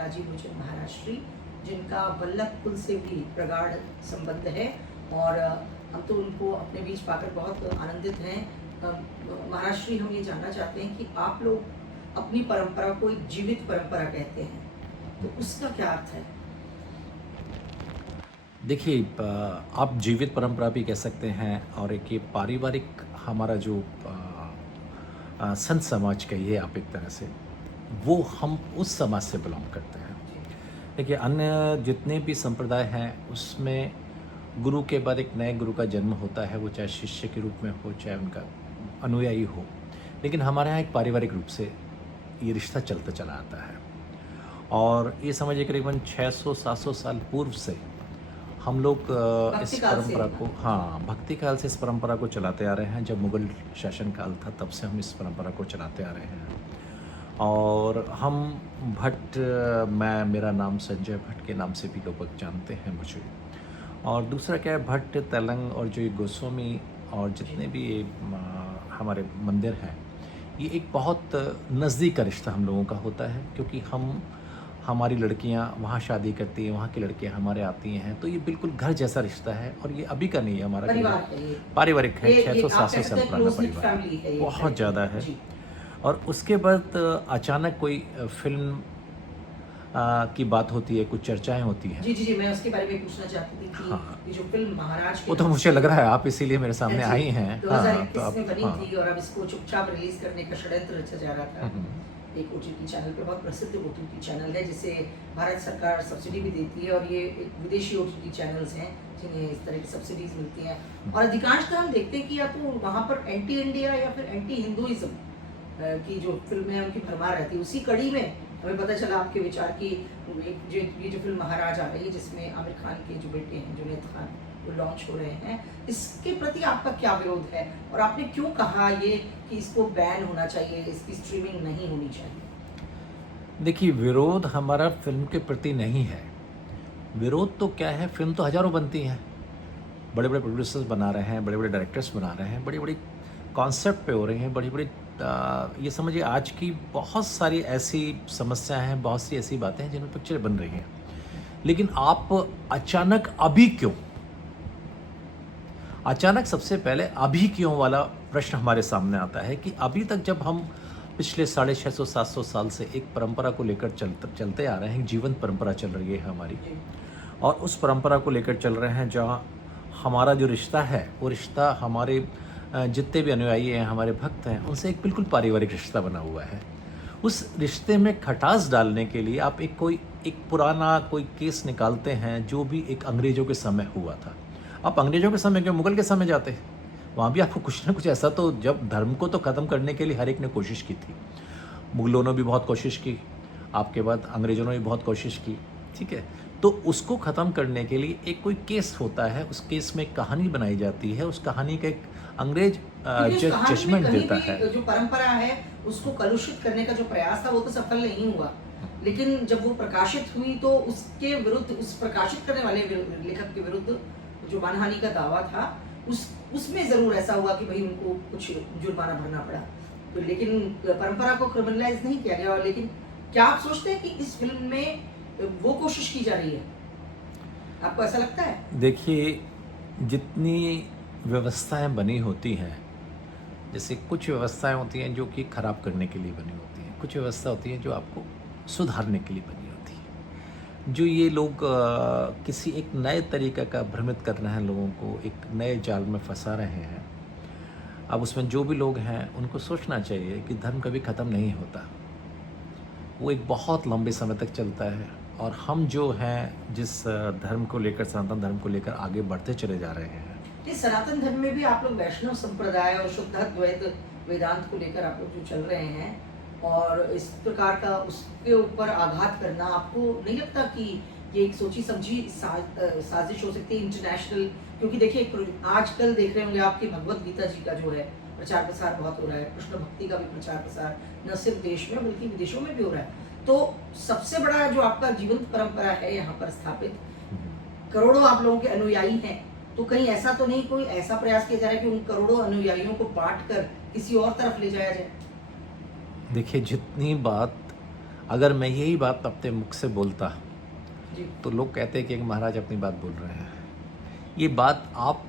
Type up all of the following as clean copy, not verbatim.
राजीव लोचन महाराज श्री, जिनका वल्लभ कुल से भी प्रगाढ़ संबंध है और हम तो उनको अपने बीच पाकर बहुत आनंदित हैं। महाराज श्री, हम ये जानना चाहते हैं कि आप लोग अपनी परंपरा को एक जीवित परंपरा कहते हैं, तो उसका क्या अर्थ है? देखिए, आप जीवित परंपरा भी कह सकते हैं और एक ये पारिवारिक हमारा जो संत समाज कहिए आप एक तरह से, वो हम उस समाज से बिलोंग करते हैं। देखिए, अन्य जितने भी संप्रदाय हैं उसमें गुरु के बाद एक नए गुरु का जन्म होता है, वो चाहे शिष्य के रूप में हो चाहे उनका अनुयायी हो, लेकिन हमारे यहाँ एक पारिवारिक रूप से ये रिश्ता चलता चला आता है। और ये समझिए करीबन 600-700 साल पूर्व से हम लोग इस परंपरा को, हाँ, भक्ति काल से इस परंपरा को चलाते आ रहे हैं। जब मुगल शासन काल था तब से हम इस परंपरा को चलाते आ रहे हैं। और हम भट्ट, मेरा नाम संजय भट्ट के नाम से भी लोग जानते हैं मुझे। और दूसरा क्या है, भट्ट, तेलंग और जो ये गोस्वामी और जितने भी ये हमारे मंदिर हैं, ये एक बहुत नज़दीक का रिश्ता हम लोगों का होता है, क्योंकि हमारी लड़कियां वहाँ शादी करती हैं, वहाँ की लड़कियां हमारे आती हैं, तो ये बिल्कुल घर जैसा रिश्ता है। और ये अभी का नहीं है, हमारा पारिवारिक है, 600-700 साल पुराना परिवार, बहुत ज़्यादा है। और उसके बाद अचानक कोई फिल्म की बात होती है, कुछ चर्चाएं होती हैं। जी, मैं उसके बारे में पूछना चाहती थी कि हाँ, ये जो फिल्म महाराज वो तो मुझे लग रहा है आप इसीलिए मेरे सामने आई हैं। 2021 में बनी थी और अब इसको चुपचाप रिलीज करने का षड्यंत्र रचा जा रहा था। एक ओटीटी चैनल पे, बहुत प्रसिद्ध ओटीटी चैनल है जिसे भारत सरकार सब्सिडी भी देती है, और ये एक विदेशी ओटीटी चैनल्स हैं जिन्हें इस तरह की सब्सिडीज मिलती हैं। और अधिकांशतः हम देखते हैं कि या तो वहाँ पर एंटी इंडिया या फिर एंटी हिंदुइज्म की जो फिल्में हैं उनकी भरमार रहती है। उसी कड़ी में हमें पता चला आपके विचार की ये जो फिल्म महाराज आ रही है, जिसमें आमिर खान के जो बेटे हैं जुनैद खान, वो लॉन्च हो रहे हैं, इसके प्रति आपका क्या विरोध है और आपने क्यों कहा ये कि इसको बैन होना चाहिए, इसकी स्ट्रीमिंग नहीं होनी चाहिए? देखिए, विरोध हमारा फिल्म के प्रति नहीं है। विरोध तो क्या है, फिल्म तो हज़ारों बनती हैं, बड़े बड़े प्रोड्यूसर्स बना रहे हैं, बड़े बड़े डायरेक्टर्स बना रहे हैं, बड़ी बड़ी कॉन्सेप्ट पे हो रही हैं, बड़ी बड़ी ये समझिए आज की बहुत सारी ऐसी समस्याएं हैं, बहुत सी ऐसी बातें हैं जिनमें पिक्चरें बन रही हैं। लेकिन आप अचानक अभी क्यों, अचानक सबसे पहले अभी क्यों वाला प्रश्न हमारे सामने आता है कि अभी तक जब हम पिछले 650-700 साल से एक परंपरा को लेकर चलते आ रहे हैं, जीवंत परंपरा चल रही है हमारी, और उस परंपरा को लेकर चल रहे हैं, जहाँ हमारा जो रिश्ता है वो रिश्ता हमारे जितने भी अनुयायी हैं, हमारे भक्त हैं, उनसे एक बिल्कुल पारिवारिक रिश्ता बना हुआ है। उस रिश्ते में खटास डालने के लिए आप एक पुराना कोई केस निकालते हैं जो भी एक अंग्रेज़ों के समय हुआ था। आप अंग्रेज़ों के समय क्यों, मुगल के समय जाते हैं, वहाँ भी आपको कुछ ना कुछ ऐसा, तो जब धर्म को तो ख़त्म करने के लिए हर एक ने कोशिश की थी। मुगलों ने भी बहुत कोशिश की, आपके बाद अंग्रेज़ों ने भी बहुत कोशिश की, ठीक है। तो उसको ख़त्म करने के लिए एक कोई केस होता है, उस केस में कहानी बनाई जाती है, उस कहानी का एक अंग्रेज जजमेंट देता है। जो परंपरा है उसको कलुषित करने का जो प्रयास था वो तो सफल नहीं हुआ, लेकिन जब वो प्रकाशित हुई तो उसके विरुद्ध, उस प्रकाशित करने वाले लेखक के विरुद्ध जो मानहानि का दावा था, उसमें जरूर ऐसा हुआ कि भाई उनको कुछ जुर्माना भरना पड़ा, तो लेकिन परंपरा को क्रिमिनलाइज नहीं किया गया। लेकिन क्या आप सोचते हैं कि इस फिल्म में वो कोशिश की जा रही है? आपको ऐसा लगता है? देखिए, जितनी व्यवस्थाएं बनी होती हैं, जैसे कुछ व्यवस्थाएं होती हैं जो कि खराब करने के लिए बनी होती हैं, कुछ व्यवस्था होती हैं जो आपको सुधारने के लिए बनी होती है। जो ये लोग किसी एक नए तरीके का भ्रमित कर रहे हैं, लोगों को एक नए जाल में फंसा रहे हैं। अब उसमें जो भी लोग हैं उनको सोचना चाहिए कि धर्म कभी ख़त्म नहीं होता, वो एक बहुत लंबे समय तक चलता है। और हम जो हैं, जिस धर्म को लेकर, सनातन धर्म को लेकर आगे बढ़ते चले जा रहे हैं। इस सनातन धर्म में भी आप लोग वैष्णव संप्रदाय और शुद्ध अद्वैत वेदांत को लेकर आप लोग जो चल रहे हैं, और इस प्रकार का उसके ऊपर आघात करना, आपको नहीं लगता कि ये एक सोची समझी साजिश हो सकती है इंटरनेशनल? क्योंकि देखिए, आजकल देख रहे होंगे आपकी भगवत गीता जी का जो है प्रचार प्रसार बहुत हो रहा है, कृष्ण भक्ति का भी प्रचार प्रसार न सिर्फ देश में बल्कि विदेशों में भी हो रहा है। तो सबसे बड़ा जो आपका जीवंत परंपरा है यहाँ पर स्थापित, करोड़ों आप लोगों के अनुयायी हैं, तो कहीं ऐसा तो नहीं, कोई ऐसा प्रयास किया जा रहा है कि उन करोड़ों अनुयायियों को बांट कर किसी और तरफ ले जाया जाए? देखिए, जितनी बात अगर मैं यही बात अपने मुख से बोलता जी तो लोग कहते हैं कि एक महाराज अपनी बात बोल रहे हैं। ये बात आप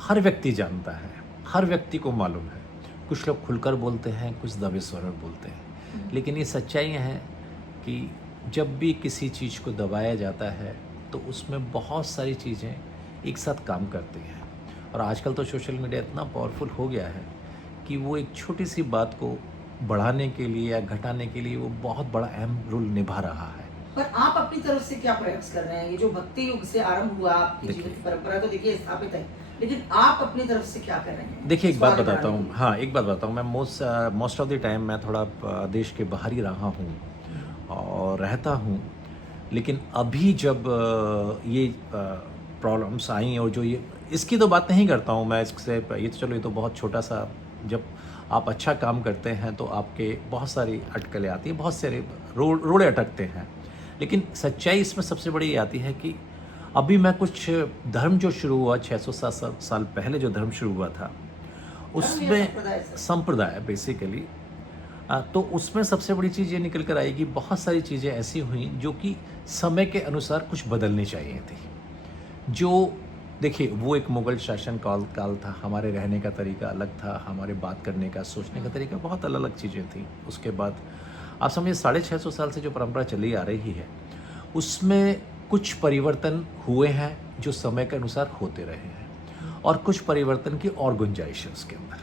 हर व्यक्ति जानता है, हर व्यक्ति को मालूम है। कुछ लोग खुलकर बोलते हैं, कुछ दबे स्वर में बोलते हैं, लेकिन ये सच्चाइयाँ हैं कि जब भी किसी चीज़ को दबाया जाता है तो उसमें बहुत सारी चीज़ें एक साथ काम करती हैं। और आजकल तो सोशल मीडिया इतना पावरफुल हो गया है कि वो एक छोटी सी बात को बढ़ाने के लिए या घटाने के लिए वो बहुत बड़ा अहम रोल निभा रहा है। पर आप अपनी तरफ से क्या प्रयास कर रहे हैं? ये जो भक्ति युग से आरंभ हुआ आपकी देखिए। जीवन की परंपरा तो देखिए स्थापित है, लेकिन आप अपनी तरफ से क्या कर रहे हैं देखिए, एक बात इसको आगे बताता बढ़ाने हूँ। के लिए? हाँ, एक बात बताता हूँ। मैं मोस्ट ऑफ द टाइम मैं थोड़ा देश के बाहर ही रहा हूँ और रहता हूँ। लेकिन अभी जब ये प्रॉब्लम्स आई और जो ये इसकी तो बात नहीं करता हूँ मैं इससे, ये तो चलो ये तो बहुत छोटा सा, जब आप अच्छा काम करते हैं तो आपके बहुत सारी अटकलें आती हैं, बहुत सारे रोड़े अटकते हैं। लेकिन सच्चाई इसमें सबसे बड़ी ये आती है कि अभी मैं कुछ धर्म जो शुरू हुआ 600-700 साल पहले जो धर्म शुरू हुआ था उसमें संप्रदाय से। संप्रदाय बेसिकली, तो उसमें सबसे बड़ी चीज़ ये निकल कर आई कि बहुत सारी चीज़ें ऐसी हुई जो कि समय के अनुसार कुछ बदलनी चाहिए थी। जो देखिए, वो एक मुग़ल शासन काल था, हमारे रहने का तरीका अलग था, हमारे बात करने का, सोचने का तरीका बहुत अलग चीज़ें थी। उसके बाद आप समझिए 650 साल से जो परंपरा चली आ रही है उसमें कुछ परिवर्तन हुए हैं जो समय के अनुसार होते रहे हैं, और कुछ परिवर्तन की और गुंजाइश है उसके अंदर।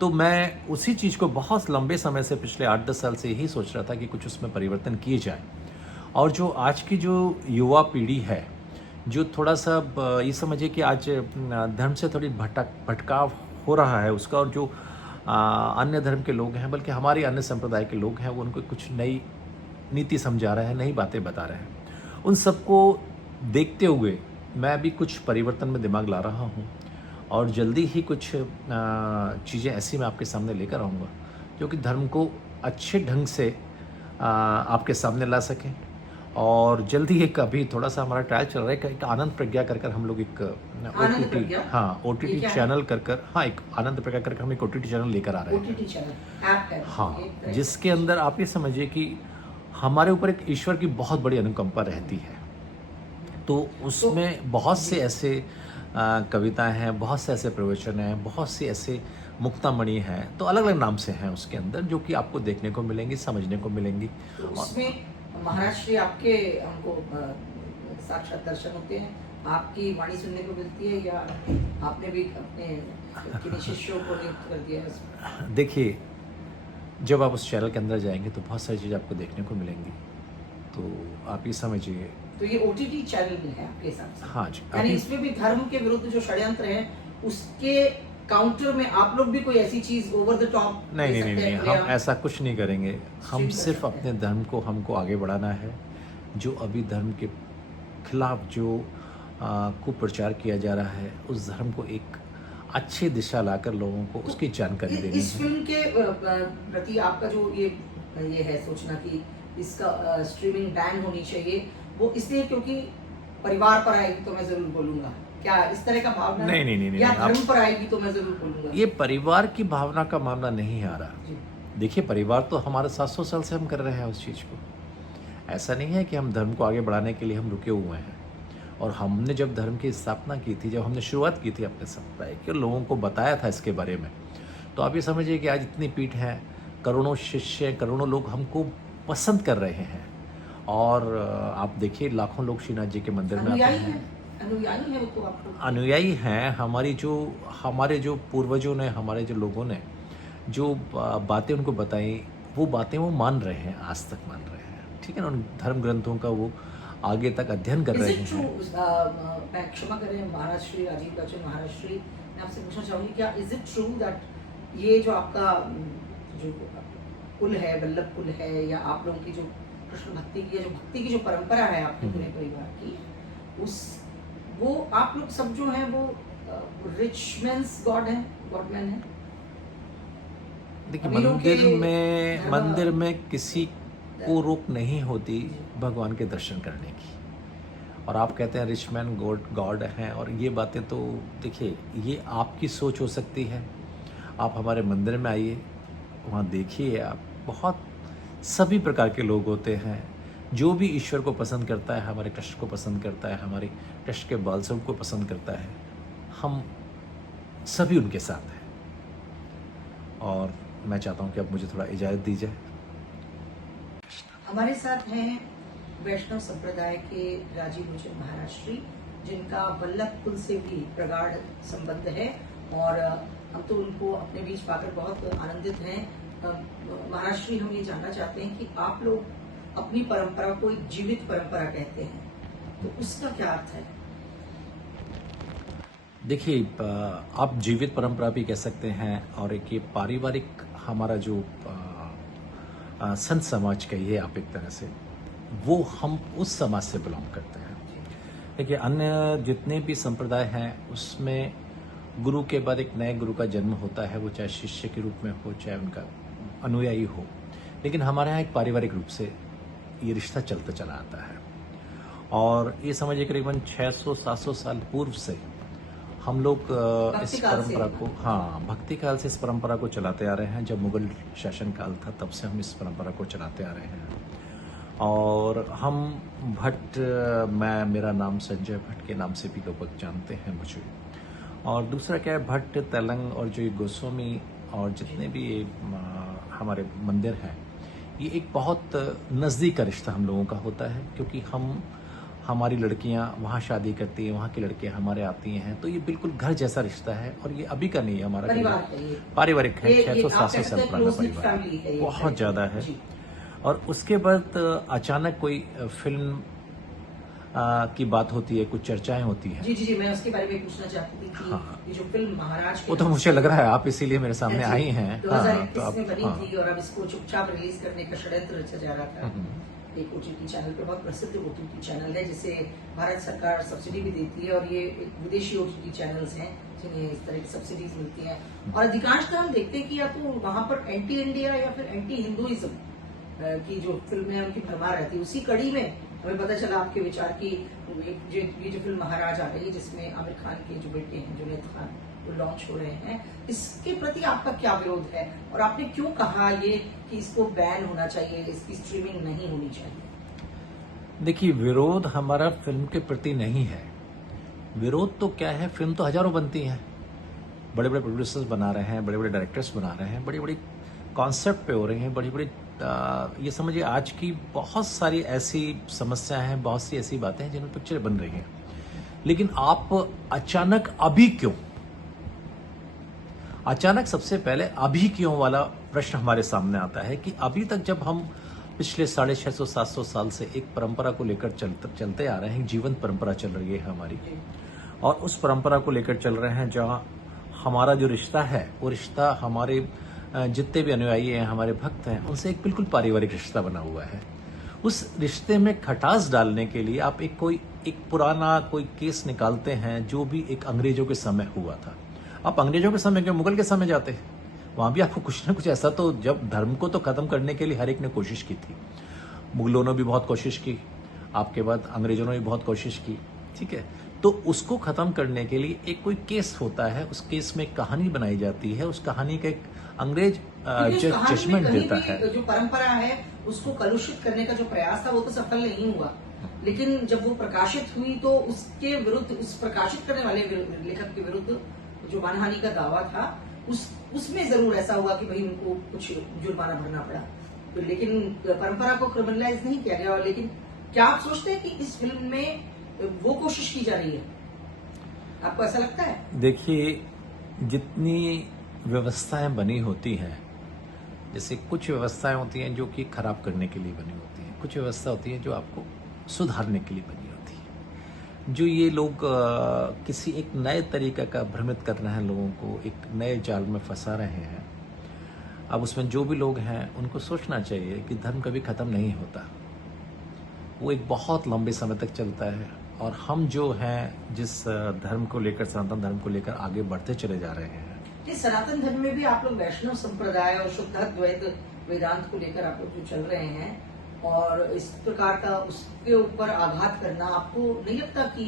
तो मैं उसी चीज़ को बहुत लंबे समय से, पिछले 8-10 साल से यही सोच रहा था कि कुछ उसमें परिवर्तन किए जाए। और जो आज की जो युवा पीढ़ी है, जो थोड़ा सा ये समझिए कि आज धर्म से थोड़ी भटकाव हो रहा है उसका, और जो अन्य धर्म के लोग हैं, बल्कि हमारे अन्य संप्रदाय के लोग हैं, वो उनको कुछ नई नीति समझा रहे हैं, नई बातें बता रहे हैं। उन सबको देखते हुए मैं अभी कुछ परिवर्तन में दिमाग ला रहा हूँ, और जल्दी ही कुछ चीज़ें ऐसी मैं आपके सामने लेकर आऊँगा जो कि धर्म को अच्छे ढंग से आपके सामने ला सकें। और जल्दी एक अभी थोड़ा सा हमारा ट्रायल चल रहा है कि एक आनंद प्रज्ञा कर कर हम लोग एक आनंद OTT, प्रज्ञा? हाँ ये OTT क्या है? चैनल कर हाँ, एक आनंद प्रज्ञा कर हम एक OTT चैनल लेकर आ रहे हैं। ओटीटी चैनल ऐप है हाँ, एक तरह से। जिसके अंदर आप ये समझिए कि हमारे ऊपर एक ईश्वर की बहुत बड़ी अनुकंपा रहती है। तो उसमें बहुत से ऐसे कविताएं हैं, बहुत से ऐसे प्रवचन हैं, बहुत से ऐसे मुक्तामणि हैं, तो अलग अलग नाम से हैं उसके अंदर, जो कि आपको देखने को मिलेंगी, समझने को मिलेंगी। तो उसमें महाराज श्री आपके हमको साक्षात दर्शन होते हैं, आपकी वाणी सुनने को मिलती है, या आपने भी अपने किन्हीं शिष्यों को नियुक्त कर दिया है इसमें? देखिए, जब आप उस चैनल के अंदर जाएंगे तो बहुत सारी चीज़ें आपको देखने को मिलेंगी। तो आप ये समझिए। तो ये ओटीटी चैनल में है आपके हिसाब से? हाँ जी, यानी अभी इसमें भी धर्म के विरुद्ध जो षड्यंत्र है उसके काउंटर में आप लोग भी कोई ऐसी चीज ओवर द टॉप नहीं, हम ऐसा कुछ नहीं करेंगे। हम स्ट्रीम कर सिर्फ सकते अपने धर्म को हमको आगे बढ़ाना है। जो अभी धर्म के खिलाफ जो कुप्रचार किया जा रहा है, उस धर्म को एक अच्छी दिशा लाकर लोगों को उसकी जानकारी देनी इस है। फिल्म के प्रति आपका जो ये है सोचना कि इसका स्ट्रीमिंग बैन होनी चाहिए, वो इसलिए क्योंकि परिवार पर आएगी तो मैं जरूर बोलूंगा, क्या इस तरह का भावना है? नहीं, या आप- धर्म पर आएगी तो मैं जरूर बोलूंगा? ये परिवार की भावना का मामला नहीं आ रहा। जी। देखिए, परिवार तो हमारे 700 साल से हम कर रहे हैं उस चीज़ को। ऐसा नहीं है कि हम धर्म को आगे बढ़ाने के लिए हम रुके हुए हैं। और हमने जब धर्म की स्थापना की थी, जब हमने शुरुआत की थी अपने संप्रदाय की, और लोगों को बताया था इसके बारे में, तो आप ये समझिए कि आज इतनी पीठ है, करोड़ों शिष्य, करोड़ों लोग हमको पसंद कर रहे हैं। और आप देखिए, लाखों लोग श्रीनाथ जी के मंदिर में आते अनुयायी हैं। है, अनुयायी है वो तो आपको। अनुयायी हैं। हमारे जो पूर्वजों ने, हमारे जो लोगों ने जो बातें उनको बताई, वो बातें वो मान रहे हैं, आज तक मान रहे हैं। ठीक है ना, उन धर्म ग्रंथों का वो आगे तक अध्ययन कर रहे हैं। मैं क्षमा करें महाराज श्री राजीव बच्चन महाराज श्री, मैं आपसे पूछना चाहूँगी, क्या इज इट ट्रू दैट ये जो आपका जो कुल है, वल्लभ कुल है, या आप लोगों की जो कृष्ण भक्ति की, जो भक्ति की जो परंपरा है आपके पूरे परिवार की, उस वो आप लोग सब जो हैं वो रिच मेंस गॉडमैन है? देखिए, अमीरों मंदिर के में धर्म- मंदिर में किसी को रोक नहीं होती भगवान के दर्शन करने की। और आप कहते हैं रिच मैन गॉड हैं, और ये बातें तो देखिए, ये आपकी सोच हो सकती है। आप हमारे मंदिर में आइए, वहाँ देखिए, आप बहुत सभी प्रकार के लोग होते हैं। जो भी ईश्वर को पसंद करता है, हमारे ट्रस्ट को पसंद करता है, हमारी ट्रस्ट के बालसब को पसंद करता है, हम सभी उनके साथ हैं। और मैं चाहता हूं कि अब मुझे थोड़ा इजाज़त दी जाए। हमारे साथ हैं वैष्णव संप्रदाय के राजीव लोचन महाराष्ट्री, जिनका वल्लभ कुल से भी प्रगाढ़ संबंध है और हम तो उनको अपने बीच पाकर बहुत आनंदित हैं। महाराष्ट्री, हम ये जानना चाहते हैं कि आप लोग अपनी परंपरा को एक जीवित परंपरा कहते हैं, तो उसका क्या अर्थ है? देखिए, आप जीवित परंपरा भी कह सकते हैं और एक ये पारिवारिक हमारा जो संत समाज कहिए आप एक तरह से, वो हम उस समाज से बिलोंग करते हैं। देखिए, अन्य जितने भी संप्रदाय हैं उसमें गुरु के बाद एक नए गुरु का जन्म होता है, वो चाहे शिष्य के रूप में हो चाहे उनका अनुयायी हो, लेकिन हमारे यहाँ एक पारिवारिक रूप से ये रिश्ता चलता चला आता है। और ये समझिए करीबन 600-700 साल पूर्व से हम लोग इस परंपरा को, भक्ति काल से इस परंपरा को चलाते आ रहे हैं। जब मुगल शासन काल था तब से हम इस परंपरा को चलाते आ रहे हैं। और हम भट्ट, मेरा नाम संजय भट्ट के नाम से भी लोग जानते हैं मुझे। और दूसरा क्या है, भट्ट, तेलंग और जो ये गोस्वामी और जितने भी ये हमारे मंदिर हैं, ये एक बहुत नज़दीक का रिश्ता हम लोगों का होता है, क्योंकि हमारी लड़कियां वहाँ शादी करती हैं, वहाँ की लड़कियां हमारे आती हैं, तो ये बिल्कुल घर जैसा रिश्ता है। और ये अभी का नहीं है, हमारा पारिवारिक है, 600-700 साल पुराना परिवार, बहुत ज़्यादा है। और उसके बाद अचानक कोई फिल्म की बात होती है, कुछ चर्चाएं होती हैं। जी, मैं उसके बारे में पूछना चाहती थी कि ये जो फिल्म महाराज, वो तो मुझे लग रहा है आप इसीलिए मेरे सामने आई हैं। 2021 में बनी थी और अब इसको चुपचाप रिलीज करने का षड्यंत्र रचा जा रहा था। एक ओटीटी चैनल पे, बहुत प्रसिद्ध ओटीटी चैनल है जिसे भारत सरकार सब्सिडी भी देती है, और ये एक विदेशी ओटीटी चैनल्स हैं जिन्हें इस तरह की सब्सिडीज मिलती हैं। और अधिकांशतः हम देखते हैं कि या तो वहां पर एंटी इंडिया या फिर एंटी हिंदुइज्म की जो फिल्में हैं उनकी भरमार रहती है। उसी कड़ी में हमें पता चला आपके विचार की ये जो फिल्म महाराज आ रही है, जिसमें आमिर खान के जो बेटे हैं जुनैद खान, वो लॉन्च हो रहे हैं, इसके प्रति आपका क्या विरोध है और आपने क्यों कहा ये कि इसको बैन होना चाहिए, इसकी स्ट्रीमिंग नहीं होनी चाहिए? देखिए, विरोध हमारा फिल्म के प्रति नहीं है। विरोध तो क्या है, फिल्म तो हजारों बनती हैं, बड़े बड़े प्रोड्यूसर्स बना रहे हैं, बड़े बड़े डायरेक्टर्स बना रहे हैं, बड़ी बड़ी कॉन्सेप्ट पे हो रही हैं, बड़ी बड़ी ये समझिए आज की बहुत सारी ऐसी समस्याएं हैं, बहुत सी ऐसी बातें हैं जिन पर पिक्चर बन रही हैं। लेकिन आप अचानक अभी क्यों, अचानक सबसे पहले अभी क्यों वाला प्रश्न हमारे सामने आता है कि अभी तक जब हम पिछले 650-700 साल से एक परंपरा को लेकर चलते आ रहे हैं, जीवंत परंपरा चल रही है हमारी, और उस परंपरा को लेकर चल रहे हैं, जहां हमारा जो रिश्ता है वो रिश्ता हमारे जितने भी अनुयायी हैं, हमारे भक्त हैं, उनसे एक बिल्कुल पारिवारिक रिश्ता बना हुआ है। उस रिश्ते में खटास डालने के लिए आप एक पुराना कोई केस निकालते हैं जो भी एक अंग्रेजों के समय हुआ था। आप अंग्रेजों के समय, क्यों मुगल के समय जाते हैं, वहां भी आपको कुछ ना कुछ ऐसा, तो जब धर्म को तो खत्म करने के लिए हर एक ने कोशिश की थी। मुगलों ने भी बहुत कोशिश की, आपके बाद अंग्रेजों ने भी बहुत कोशिश की, ठीक है। तो उसको खत्म करने के लिए एक कोई केस होता है, उस केस में कहानी बनाई जाती है, उस कहानी का एक अंग्रेज जजमेंट देता है। जो परंपरा है उसको कलुषित करने का जो प्रयास था वो तो सफल नहीं हुआ, लेकिन जब वो प्रकाशित हुई तो उसके विरुद्ध, उस प्रकाशित करने वाले लेखक के विरुद्ध जो मानहानि का दावा था, उसमें जरूर ऐसा हुआ कि भाई उनको कुछ जुर्माना भरना पड़ा, लेकिन परंपरा को क्रिमिनलाइज नहीं किया गया। लेकिन क्या आप सोचते हैं कि इस फिल्म में वो कोशिश की जा रही है? आपको ऐसा लगता है? देखिए, जितनी व्यवस्थाएं बनी होती हैं, जैसे कुछ व्यवस्थाएं होती हैं जो कि खराब करने के लिए बनी होती हैं, कुछ व्यवस्था होती है जो आपको सुधारने के लिए बनी होती है। जो ये लोग किसी एक नए तरीका का भ्रमित कर रहे हैं, लोगों को एक नए जाल में फंसा रहे हैं। अब उसमें जो भी लोग हैं उनको सोचना चाहिए कि धर्म कभी खत्म नहीं होता, वो एक बहुत लंबे समय तक चलता है। और हम जो हैं, जिस धर्म को लेकर, सनातन धर्म को लेकर आगे बढ़ते चले जा रहे हैं। इस सनातन धर्म में भी आप लोग वैष्णव संप्रदाय और शुद्ध अद्वैत वेदांत को लेकर आप लोग जो चल रहे हैं, और इस प्रकार का उसके ऊपर आघात करना, आपको नहीं लगता कि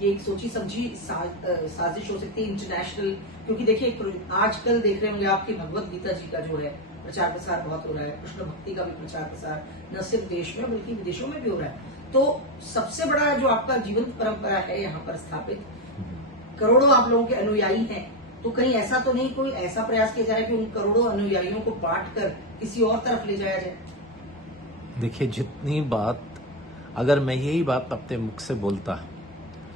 ये एक सोची समझी साजिश हो सकती है इंटरनेशनल? क्योंकि देखिए, आजकल देख रहे होंगे आपकी भगवत गीता जी का जो है प्रचार प्रसार बहुत हो रहा है, कृष्ण भक्ति का भी प्रचार प्रसार न सिर्फ देश में बल्कि विदेशों में भी हो रहा है। तो सबसे बड़ा जो आपका जीवंत परंपरा है यहाँ पर स्थापित, करोड़ों आप लोगों के अनुयायी हैं, तो कहीं ऐसा तो नहीं कोई ऐसा प्रयास किया जाए कि उन करोड़ों अनुयायियों को बांट कर किसी और तरफ ले जाया जाए? देखिए, जितनी बात अगर मैं यही बात अपने मुख से बोलता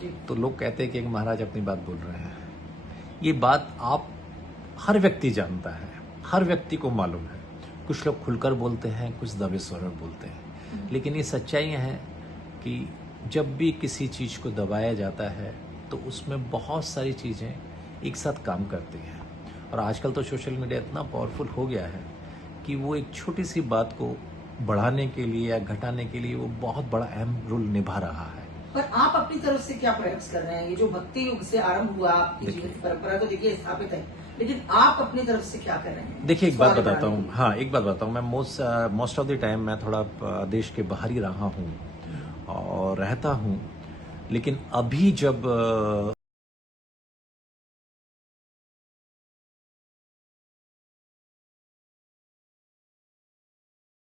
जी तो लोग कहते हैं कि महाराज अपनी बात बोल रहे हैं। ये बात आप हर व्यक्ति जानता है, हर व्यक्ति को मालूम है। कुछ लोग खुलकर बोलते हैं, कुछ दबे स्वर में बोलते हैं, लेकिन ये सच्चाइयाँ हैं कि जब भी किसी चीज़ को दबाया जाता है तो उसमें बहुत सारी चीज़ें एक साथ काम करती हैं। और आजकल तो सोशल मीडिया इतना पावरफुल हो गया है कि वो एक छोटी सी बात को बढ़ाने के लिए या घटाने के लिए वो बहुत बड़ा अहम रोल निभा रहा है। पर आप अपनी तरफ से क्या प्रयास कर रहे हैं? ये जो भक्ति युग से आरंभ हुआ आपकी देखिए। जीवित परंपरा तो देखिए स्थापित है, लेकिन आप अपनी तरफ से क्या कर रहे हैं? देखिए, एक इसको बात आगे बताता बढ़ाने हूँ। के हाँ, एक बात बताता हूँ। मैं मोस्ट ऑफ द टाइम मैं थोड़ा देश के बाहर ही रहा हूँ और रहता हूँ, लेकिन अभी जब